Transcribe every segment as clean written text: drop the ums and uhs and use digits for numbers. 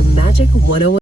to Magic 101.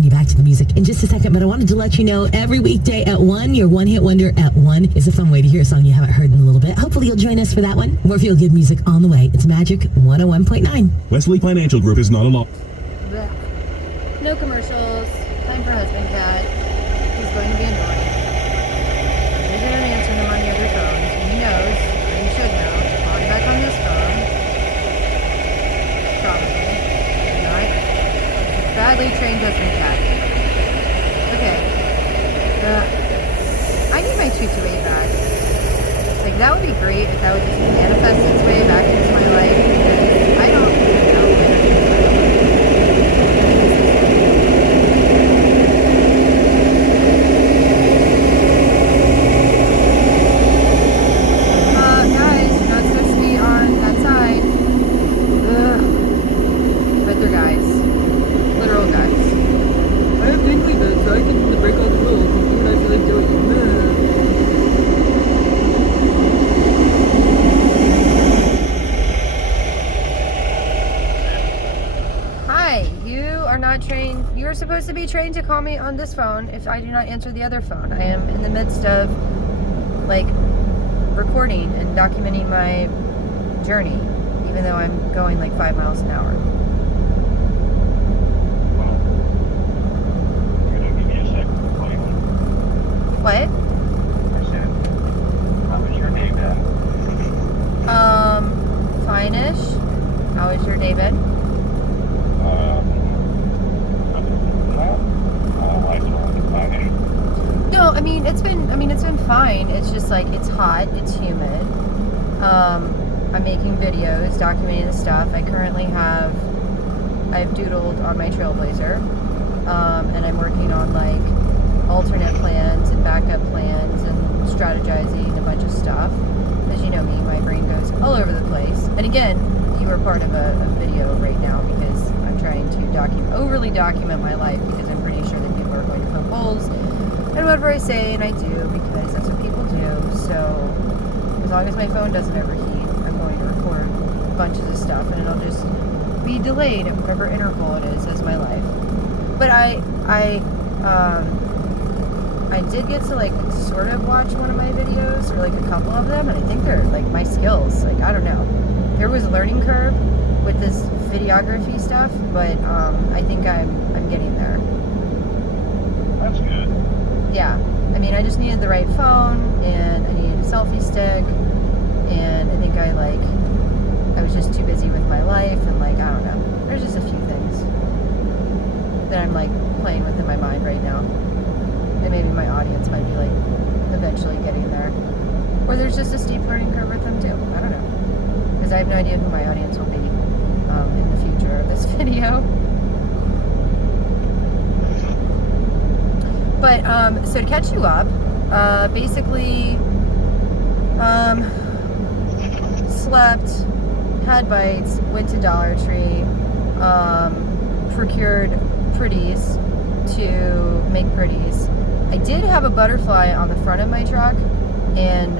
getting you back to the music in just a second, but I wanted to let you know every weekday at 1, your one-hit wonder at 1 is a fun way to hear a song you haven't heard in a little bit. Hopefully you'll join us for that one. More feel-good music on the way. It's Magic 101.9. Wesley Financial Group is not a law. No commercials. Time for husband cat. He's going to be annoying. He's going to answer them on the other phone. So he knows, or he should know, to call him back on this phone. Probably. Not. Badly trained husband cat. Okay. I need my 228 back. Like, that would be great if that would just manifest its way back into my life. Because I don't even know when it is. You're supposed to be trained to call me on this phone if I do not answer the other phone. I am in the midst of, like, recording and documenting my journey, even though I'm going like 5 miles an hour. Well, you're gonna give me a second to call you. What? I said, how was your day been? Fine-ish. How has your day been? No, it's been fine. It's just like, it's hot, it's humid. I'm making videos, documenting the stuff. I've doodled on my Trailblazer, and I'm working on like alternate plans and backup plans and strategizing a bunch of stuff. As you know me, my brain goes all over the place. And again, you are part of a video right now because I'm trying to overly document my life because I'm pretty sure that people are going to poke holes in whatever I say, and I do because that's what people do. So as long as my phone doesn't overheat, I'm going to record bunches of stuff, and it'll just be delayed at whatever interval it is as my life. But I did get to like sort of watch one of my videos, or like a couple of them, and I think they're like my skills. Like, I don't know. There was a learning curve with this videography stuff, but I think I'm getting there. That's good. Yeah. I mean, I just needed the right phone, and I needed a selfie stick, and I think I was just too busy with my life, and like, I don't know. There's just a few things that I'm like playing with in my mind right now. And maybe my audience might be like eventually getting there. Or there's just a steep learning curve with them too. I don't know. Because I have no idea who my audience will be in the future of this video. But, so to catch you up, basically, slept, had bites, went to Dollar Tree, procured pretties to make pretties. I did have a butterfly on the front of my truck, and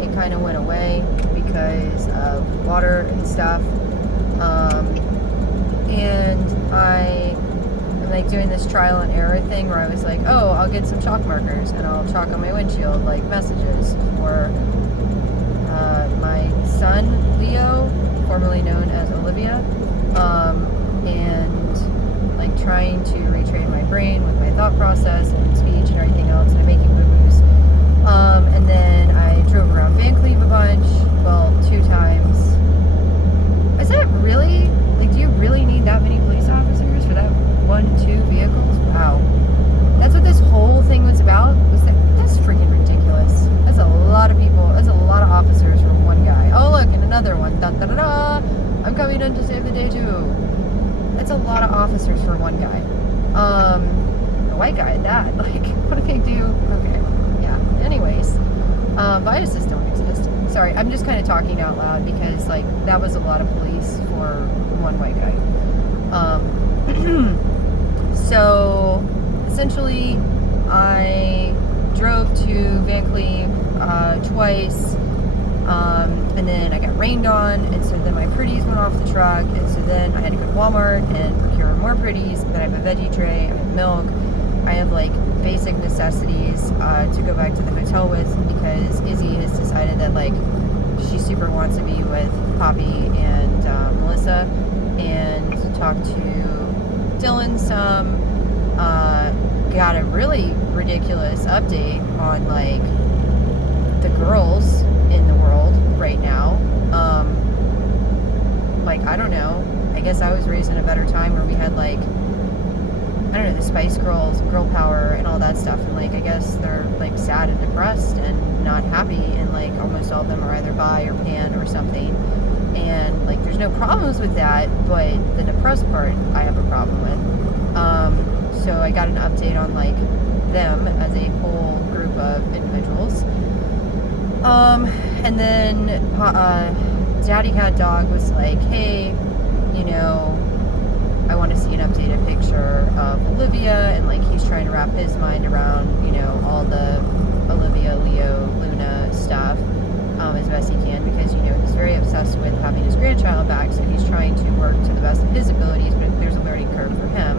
it kind of went away because of water and stuff. And I am like doing this trial and error thing where I was like, oh, I'll get some chalk markers and I'll chalk on my windshield like messages for my son, Leo, formerly known as Olivia, and like trying to retrain my brain with my thought process and speech and everything else, and I'm making boo-boos. And then I drove around Van Cleve a bunch, well, 2 times. Is that really, like, do you really need that many police officers for that 1-2 vehicles? Wow. That's what this whole thing was about? That's freaking ridiculous. That's a lot of people, that's a lot of officers for one guy. Oh, look, and another one. Da, da, da, da. I'm coming in to save the day, too. That's a lot of officers for one guy. A white guy at that. Like, what do they do? Okay. Yeah. Anyways. Viruses don't exist. Sorry, I'm just kind of talking out loud because, like, that was a lot of police for one white guy. So, essentially, I drove to Van Cleve twice. And then I got rained on, and so then my pretties went off the truck, and so then I had to go to Walmart and procure more pretties. Then I have a veggie tray, I have milk, I have like basic necessities to go back to the hotel with, because Izzy has decided that like she super wants to be with Poppy and Melissa, and talked to Dylan some. Got a really ridiculous update on like the girls in the world right now. Like, I don't know, I guess I was raised in a better time where we had like, I don't know, the Spice Girls, girl power and all that stuff, and like I guess they're like sad and depressed and not happy, and like almost all of them are either bi or pan or something, and like there's no problems with that, but the depressed part I have a problem with. So I got an update on like them as a whole group of individuals. And then Daddy Cat Dog was like, hey, you know, I want to see an updated picture of Olivia, and like he's trying to wrap his mind around, you know, all the Olivia, Leo, Luna stuff as best he can, because, you know, he's very obsessed with having his grandchild back, so he's trying to work to the best of his abilities, but there's a learning curve for him.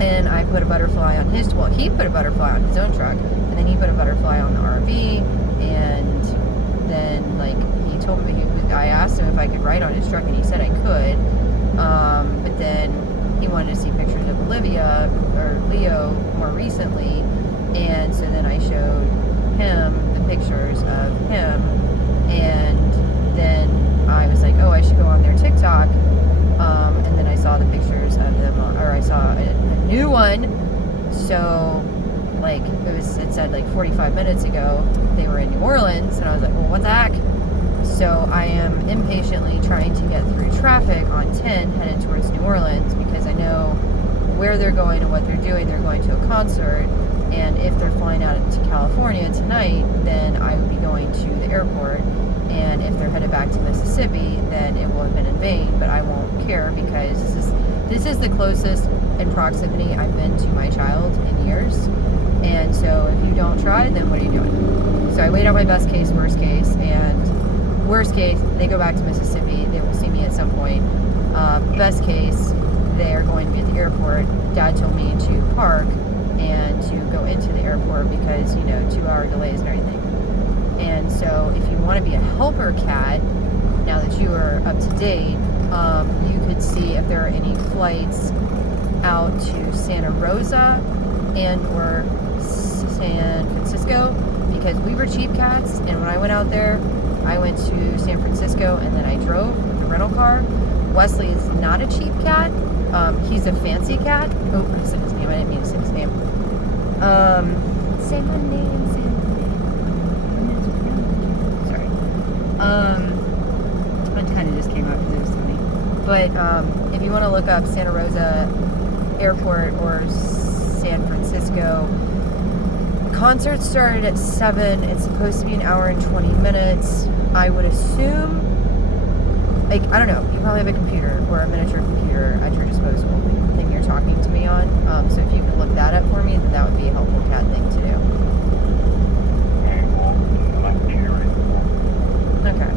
And I put a butterfly on his, well, he put a butterfly on his own truck, and then he put a butterfly on the RV, and then like he told me, I asked him if I could write on his truck, and he said I could. But then he wanted to see pictures of Olivia or Leo more recently, and so then I showed him the pictures of him, and then I was like, oh, I should go on their TikTok, and then I saw the pictures of them, or I saw a new one, so like it said like 45 minutes ago they were in New Orleans, and I was like, well, what the heck? So I am impatiently trying to get through traffic on 10 headed towards New Orleans, because I know where they're going and what they're doing. They're going to a concert, and if they're flying out to California tonight, then I would be going to the airport, and if they're headed back to Mississippi, then it will have been in vain, but I won't care, because this is the closest in proximity I've been to my child in years, and so if you don't try, then what are you doing? So I weighed out my best case, worst case, and worst case, they go back to Mississippi, they will see me at some point. Best case, they are going to be at the airport. Dad told me to park and to go into the airport because, you know, 2-hour delays and everything. And so if you want to be a helper cat, now that you are up to date, you could see if there are any flights out to Santa Rosa and or San Francisco, because we were cheap cats, and when I went out there, I went to San Francisco and then I drove the rental car. Wesley is not a cheap cat. He's a fancy cat. Oh, I said his name. I didn't mean to say his name. Say my name, say my name. Sorry. That kind of just came out because it was funny. But if you want to look up Santa Rosa Airport or San Francisco, concert started at 7. It's supposed to be an hour and 20 minutes. I would assume, like, I don't know, you probably have a computer or a miniature computer at your disposal, the thing you're talking to me on. So if you could look that up for me, then that would be a helpful cat thing to do. Okay, well, my computer right now. Okay.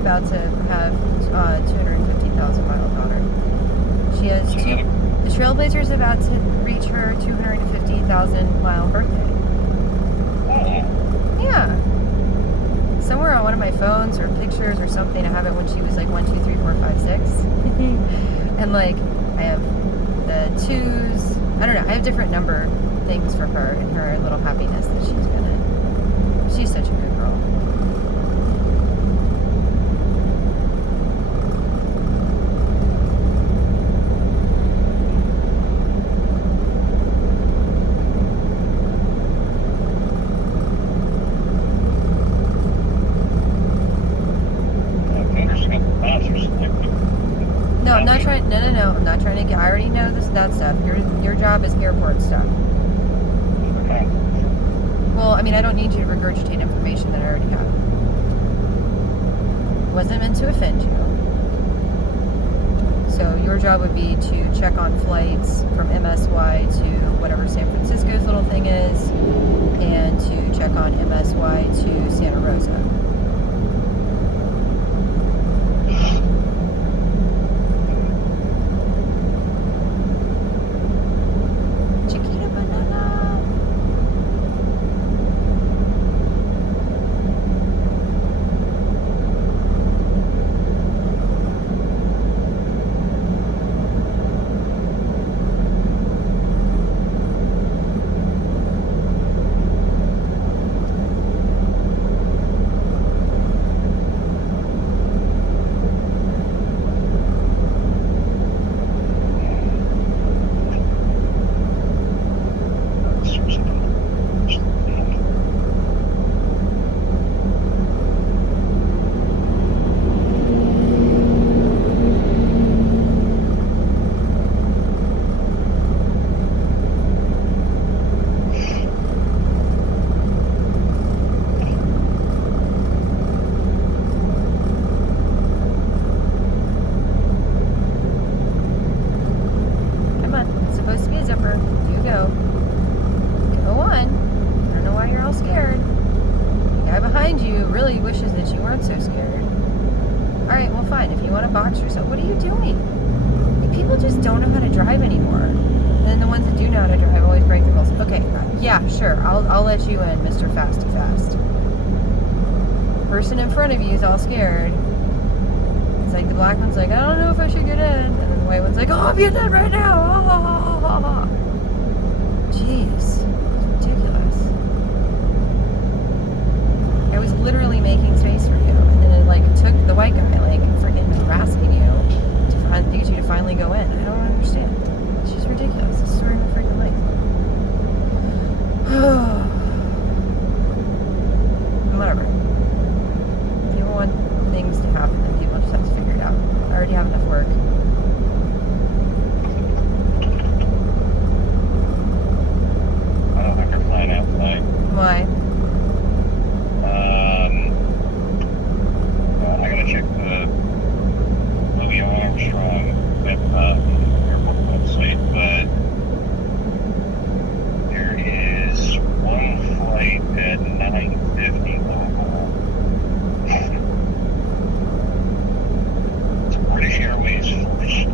About to have 250,000 miles on her. She has the Trailblazer's about to reach her 250,000 mile birthday. Oh, Yeah. somewhere on one of my phones or pictures or something. I have it when she was like 1, 2, 3, 4, 5, 6. And like I have the 2s. I don't know. I have different number things for her and her little happiness that she's such a good girl. No, I'm not trying. No. I'm not trying to get. I already know that stuff. Your job is airport stuff. Okay. Well, I mean, I don't need you to regurgitate information that I already have. Wasn't meant to offend you. So your job would be to check on flights from MSY to whatever San Francisco's little thing is, and to check on MSY to Santa Rosa. Chiquita banana. Come on, it's supposed to be a zipper. You go. Go on. I don't know why you're all scared. The guy behind you really wishes that you weren't so scared. Alright, well fine. If you want to box yourself, what are you doing? People just don't know how to drive anymore. And then the ones that do know how to drive always break the rules. Okay, yeah, sure. I'll let you in, Mr. Fasty Fast. The person in front of you is all scared. It's like the black one's like, I don't know if I should get in. And then the white one's like, oh, I'm getting in right now. Jeez. Ridiculous. I was literally making space for you. And then it like took the white guy like freaking harassing you to get you to finally go in. I don't understand. It's just ridiculous. It's story of my freaking life. Whatever. People want things to happen and people just have to figure it out. I already have enough work. I don't think they're flying out tonight. Why? I gotta check the Louis Armstrong airport website, but there is one flight at 9:50 local. It's British Airways flight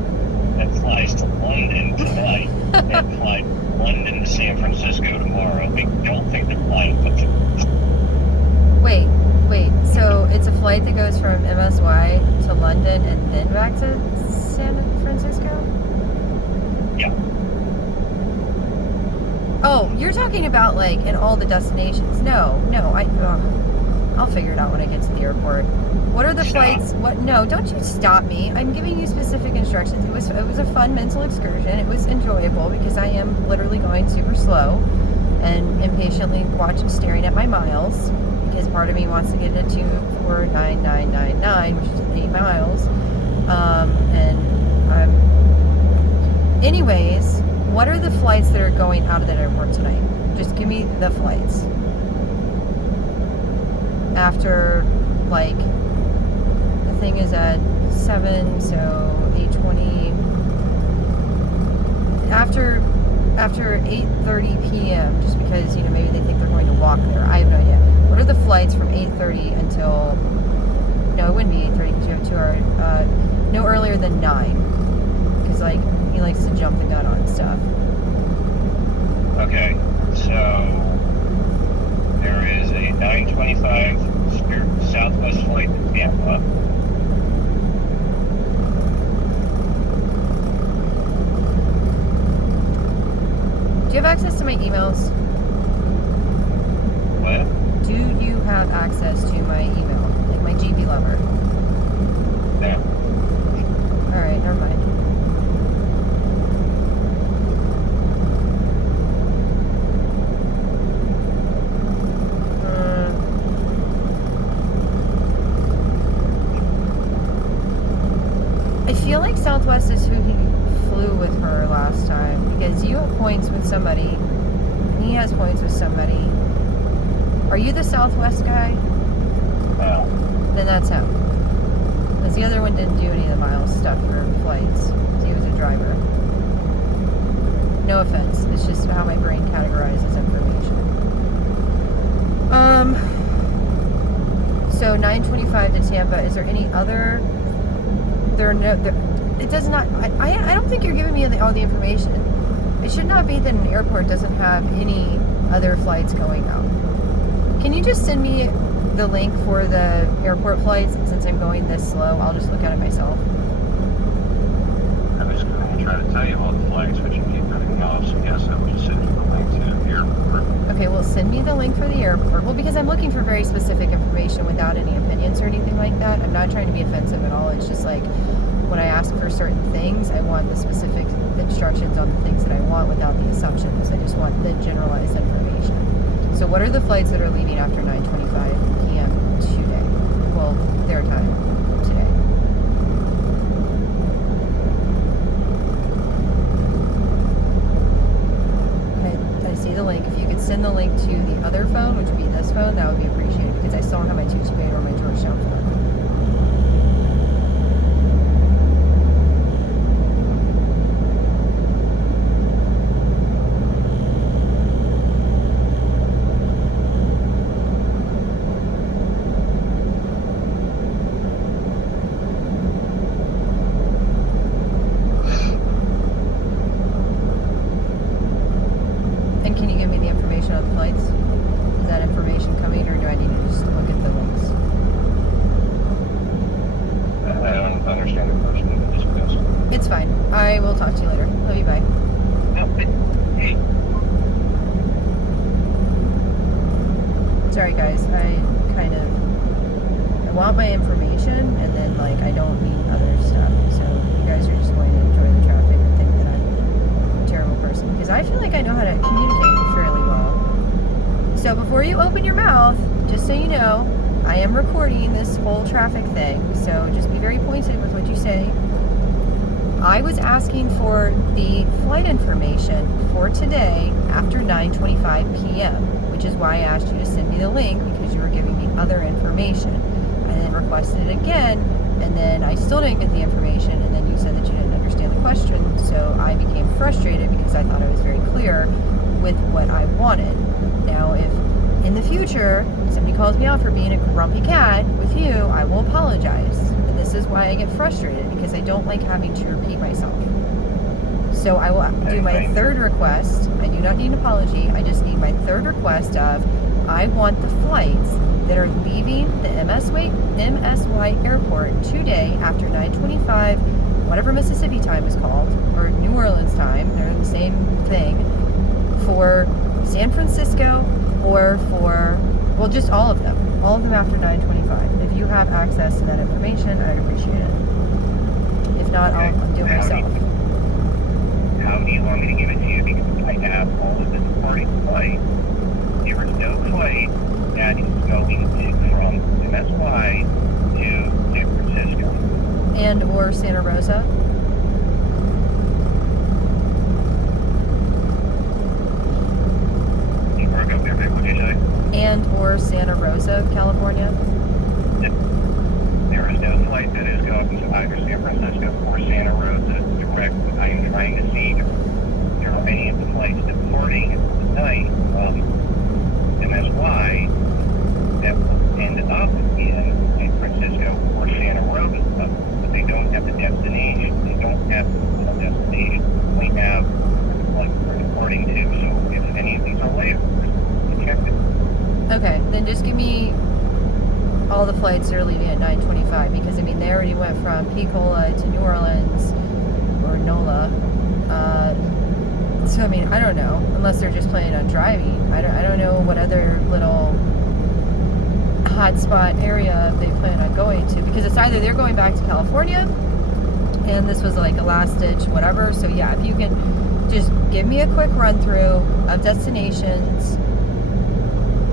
that flies to London tonight and flies London to San Francisco tomorrow. I don't think they're flying to Wait. So it's a flight that goes from MSY to London and then back to San Francisco? Yeah. Oh, you're talking about like in all the destinations. No, I'll figure it out when I get to the airport. What are the flights? What? No, don't you stop me. I'm giving you specific instructions. It was a fun mental excursion. It was enjoyable because I am literally going super slow and impatiently staring at my miles because part of me wants to get it to 49999, which is 8 miles. Anyways, what are the flights that are going out of that airport tonight? Just give me the flights. After, like, the thing is at 7, so 8:20. After 8:30 p.m., just because, you know, maybe they think they're going to walk there. I have no idea. What are the flights from 8:30 until... No, it wouldn't be 8:30 because you have 2 hours. No earlier than 9. Because, like, he likes to jump the gun on stuff. Okay, so there is a 9:25 Southwest flight to Tampa. Do you have access to my emails? What? Do you have access to my email? Like my GP lover? No. Alright, never mind. I feel like Southwest is who he flew with her last time, because you have points with somebody, and he has points with somebody. Are you the Southwest guy? No. Then that's him. Because the other one didn't do any of the miles stuff for flights. He was a driver. No offense. It's just how my brain categorizes information. So 9:25 to Tampa. Is there any other? It does not. I don't think you're giving me all the information. It should not be that an airport doesn't have any other flights going out. Can you just send me the link for the airport flights? And since I'm going this slow, I'll just look at it myself. I was going to try to tell you about the flights, but you keep cutting off, so yes, I will just send you the link to the airport. Okay, well, send me the link for the airport. Well, because I'm looking for very specific information without any opinions or anything like that. I'm not trying to be offensive at all. It's just like when I ask for certain things, I want the specific instructions on the things that I want without the assumptions. I just want the generalized information. So what are the flights that are leaving after 9:25 p.m. today? Well, their time today. I see the link. If you could send the link to the other phone, which would be this phone, that would be appreciated, because I still don't have my 228 or my Georgetown phone. And can you give me the information on the flights? Is that information coming, or do I need to just look at the links? I don't understand the question that you discussed. It's fine. I will talk to you later. Love you, bye. No, but, hey, Sorry, guys. I want my information, and then, like, I don't need other stuff. So you guys are just going to enjoy the traffic and think that I'm a terrible person. Because I feel like I know how to communicate fairly well. So before you open your mouth, just so you know, I am recording this whole traffic thing. So just be very pointed with what you say. I was asking for the flight information for today after 9:25 p.m., which is why I asked you to send me the link, because you were giving me other information. I then requested it again, and then I still didn't get the information, and then you said that you didn't understand the question, so I became frustrated because I thought I was very clear with what I wanted. Now, if in the future somebody calls me out for being a grumpy cat with you, I will apologize. And this is why I get frustrated, because I don't like having to repeat myself. So I will do my third request. I do not need an apology. I just need my third request of, I want the flights that are leaving the MSY airport today after 9:25, whatever Mississippi time is called, or New Orleans time, they're the same thing, for San Francisco, or for, well, just all of them after 9:25. If you have access to that information, I'd appreciate it. If not, I'll do it myself. how do you want me to give it to you? Because I have all of the departing flights. There is no flight that is going from MSY to San Francisco. And or Santa Rosa. You broke up there, babe. What did you say? And or Santa Rosa, California. There is no flight that is going to either San Francisco or Santa Rosa direct. I am trying to see if there are any of the flights departing tonight from MSY that will end up in San Francisco or Santa Rosa, but they don't have the destination. all the flights are leaving at 9:25 because I mean they already went from Pensacola to New Orleans or NOLA. So I mean I don't know unless they're just planning on driving. I don't know what other little hotspot area they plan on going to because it's either they're going back to California and this was like a last ditch whatever. So yeah, if you can just give me a quick run through of destinations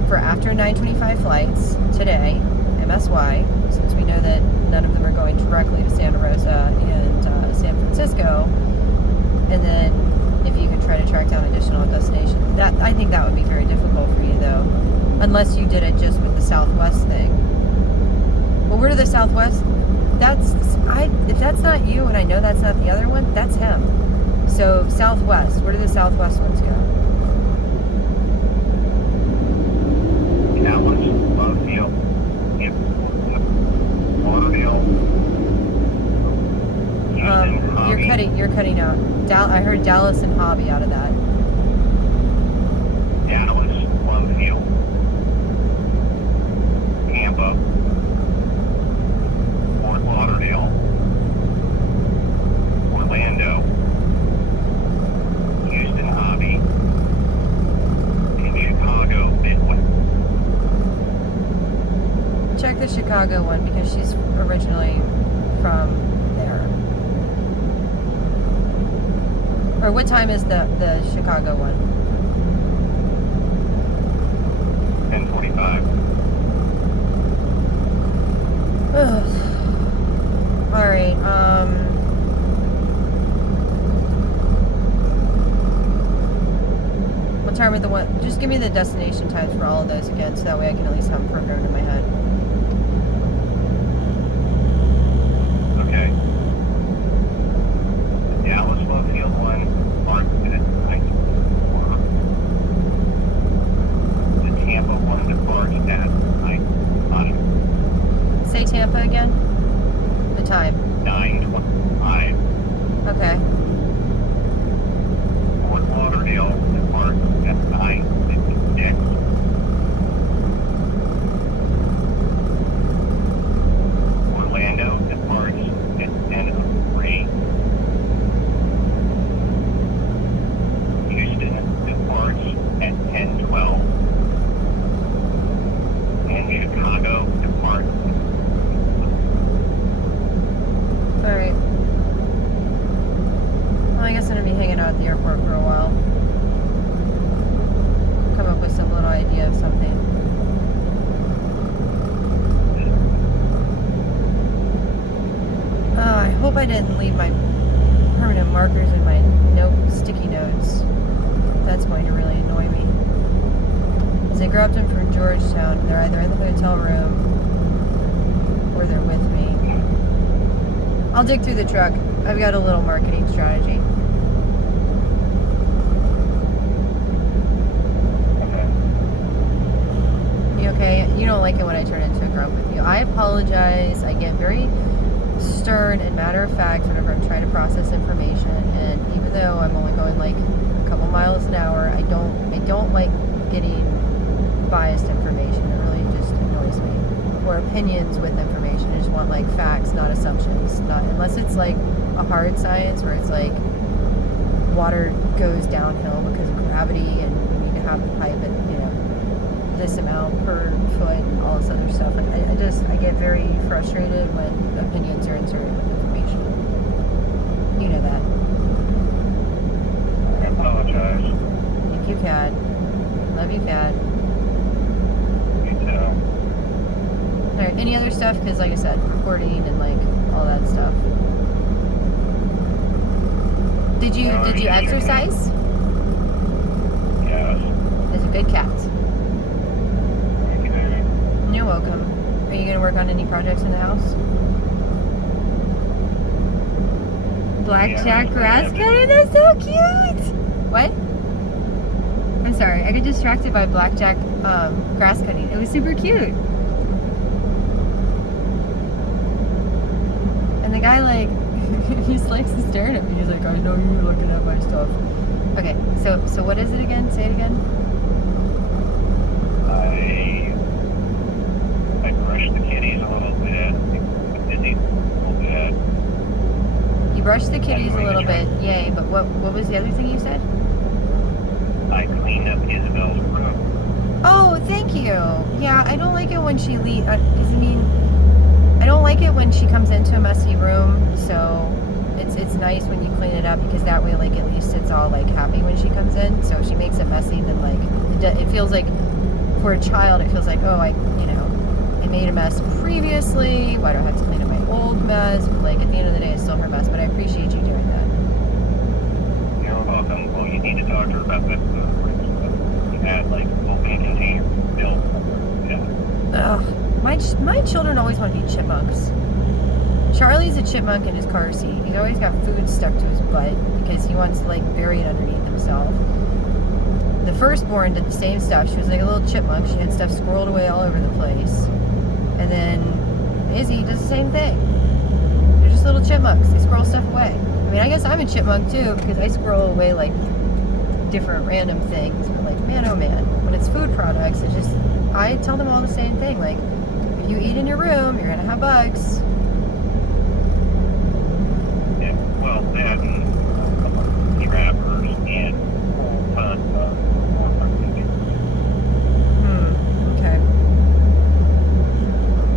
for after 9:25 flights today, MSY, since we know that none of them are going directly to Santa Rosa and San Francisco, and then if you can try to track down additional destinations. That I think that would be very difficult for you though, unless you did it just with the Southwest thing. Well, where to the Southwest? If that's not you, and I know that's not the other one, that's him. So Southwest, where do the Southwest ones go? Dallas, Buffalo, Lauderdale, Houston, Hobby. You're cutting out. I heard Dallas and Hobby out of that. Dallas, Buffalo, Tampa, Fort Lauderdale, Orlando, Houston, Hobby, and Chicago, Midway. Check the Chicago one because she's originally from there. Or what time is the Chicago one? 10:45. All right. What time are the one? Just give me the destination times for all of those again, so that way I can at least have them programmed in my head. Okay. The Dallas Love Field one departs at 9:04. The Tampa one departs at 9:05. Say Tampa again. The time. 9:25. Okay. Fort Lauderdale departs at 9:56. Orlando departs at 10:03. Houston departs at 10:12. And Chicago departs. Alright. Well, I guess I'm going to be hanging out at the airport for a while. Come up with some little idea of something. I hope I didn't leave my permanent markers in my sticky notes. That's going to really annoy me. As I grabbed them from Georgetown, they're either in the hotel room or they're with me. I'll dig through the truck. I've got a little marketing strategy. You okay? You don't like it when I turn into a grump with you. I apologize. I get very stern and matter of fact whenever I'm trying to process information, and even though I'm only going like a couple miles an hour, I don't like getting biased information. It really just annoys me. Or opinions with information. I just want like facts, not assumptions. Not unless it's like a hard science where it's like water goes downhill because of gravity and you need to have the pipe at this amount per foot and all this other stuff. I get very frustrated when opinions are inserted with information. You know that. I apologize. Thank you, Kat. Love you, Kat. You too. Alright, any other stuff? Because like I said, recording and like all that stuff. Did you exercise? Yes. It's a good cat. Thank you. You're welcome. Are you going to work on any projects in the house? Blackjack grass cutting? That's so cute! What? I'm sorry, I got distracted by blackjack grass cutting. It was super cute. And the guy like, he just likes to stare at me. He's like, I know you're looking at my stuff. Okay, so what is it again? Say it again. I brush the kitties a little bit. I'm busy a little bit. You brushed the kitties a little bit, yay, but what was the other thing you said? I cleaned up Isabel's room. Oh, thank you. Yeah, I don't like it when she leaves, I don't like it when she comes into a messy room, so it's nice when you clean it up, because that way, like, at least it's all, like, happy when she comes in. So if she makes it messy, then, like, it feels like, for a child, it feels like, oh, I made a mess previously, why do I have to clean up my old mess? But, like, at the end of the day, it's still her mess, but I appreciate you doing that. You're welcome. Well, you need to talk to her about that. You had, like, open container filled. Yeah. Ugh. My children always want to be chipmunks. Charlie's a chipmunk in his car seat. He's always got food stuck to his butt because he wants to, like, bury it underneath himself. The firstborn did the same stuff. She was like a little chipmunk. She had stuff squirreled away all over the place. And then Izzy does the same thing. They're just little chipmunks. They squirrel stuff away. I mean, I guess I'm a chipmunk too, because I squirrel away, like, different random things. But, like, man, oh man, when it's food products, I tell them all the same thing. Like, if you eat in your room, you're gonna have bugs. Yeah. Well, that and a couple of trappers and a whole ton of more Okay.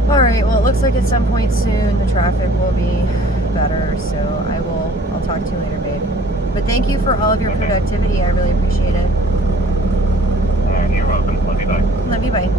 All right. Well, it looks like at some point soon the traffic will be better. So I'll talk to you later, babe. But thank you for all of your productivity. I really appreciate it. You're welcome. Love you. Bye. Love you. Bye.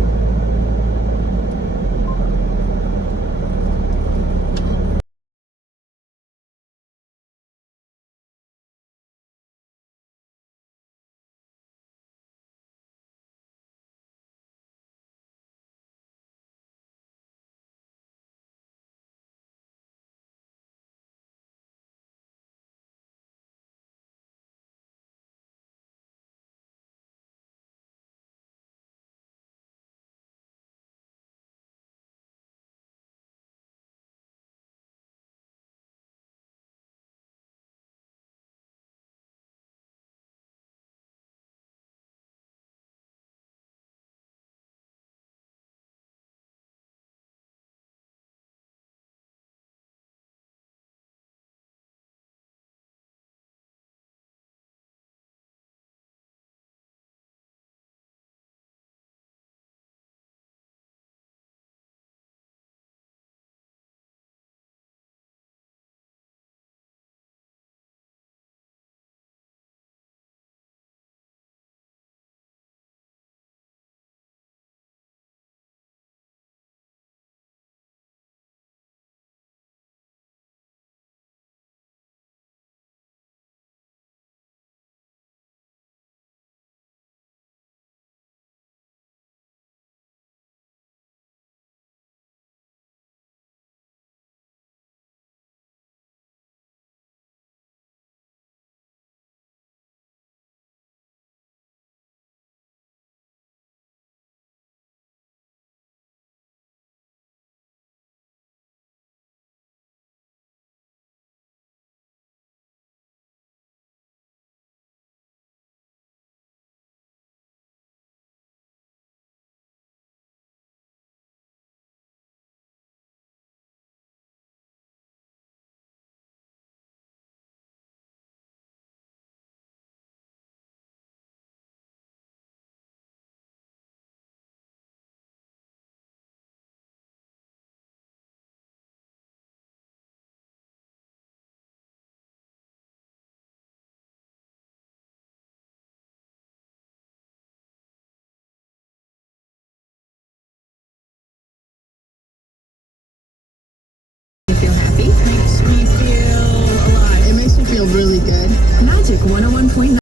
You feel happy? Makes me feel alive. It makes me feel really good. Magic 101.9.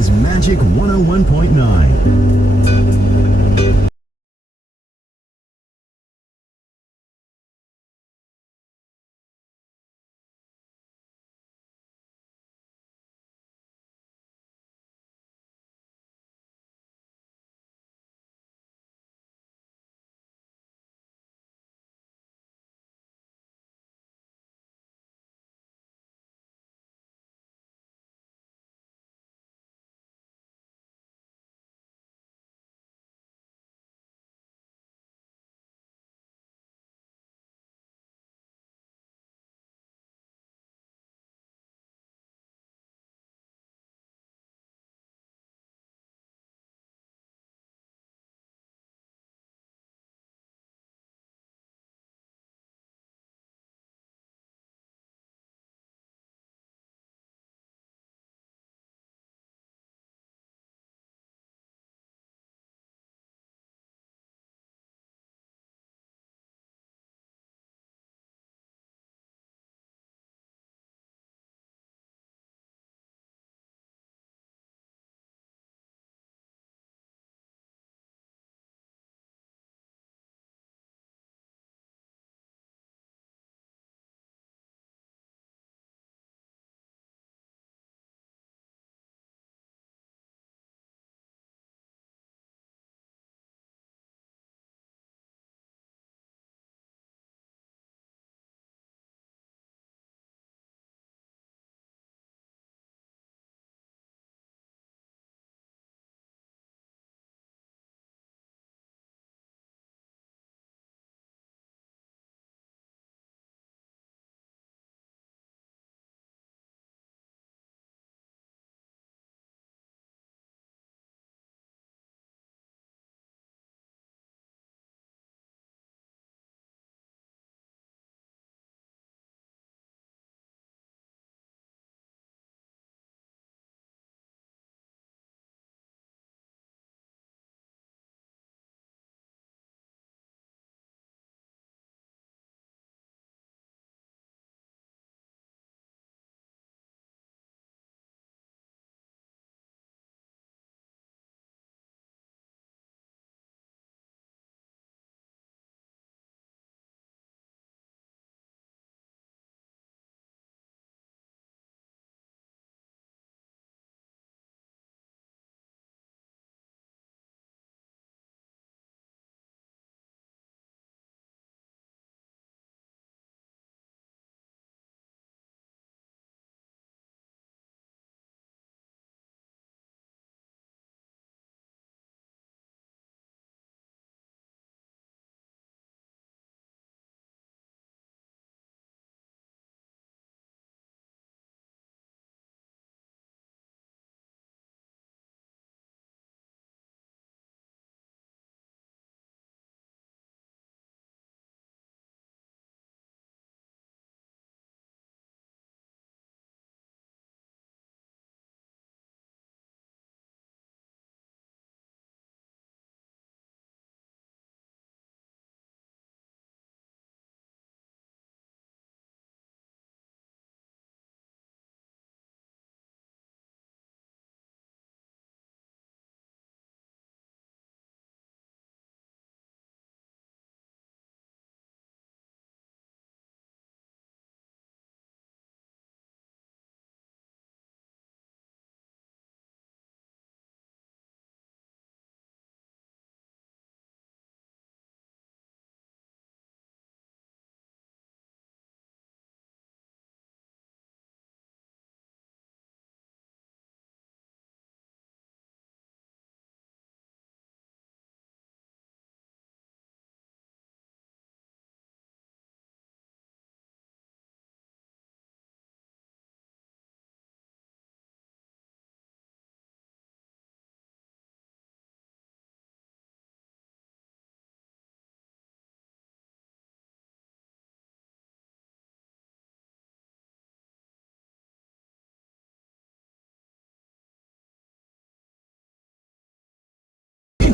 is Magic 101.9.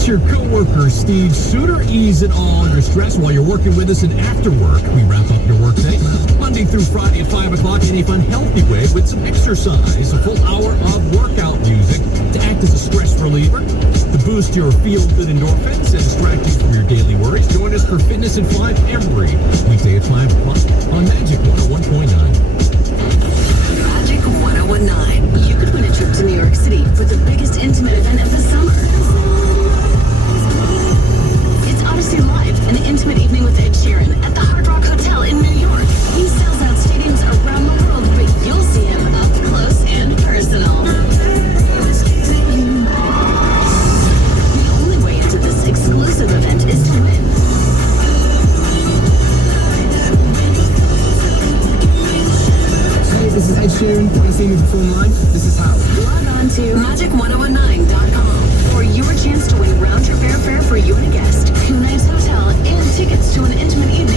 It's your coworker, Steve Suter, easing all your stress while you're working with us. And after work, we wrap up your workday Monday through Friday at 5 o'clock in a fun, healthy way with some exercise, a full hour of workout music to act as a stress reliever, to boost your feel-good endorphins and distract you from your daily worries. Join us for Fitness at 5 every weekday at 5 o'clock on Magic 101.9. Magic 101.9. You could win a trip to New York City for the biggest intimate event of the summer. It's Odyssey Live, an intimate evening with Ed Sheeran at the Hard Rock Hotel in New York. He sells out stadiums around the world, but you'll see him up close and personal. The only way into this exclusive event is to win. Hey, this is Ed Sheeran. Want to see me perform live? This is how. Log on to magic1019.com for your chance to win round-trip airfare for you and a guest, 2 nights hotel, and tickets to an intimate evening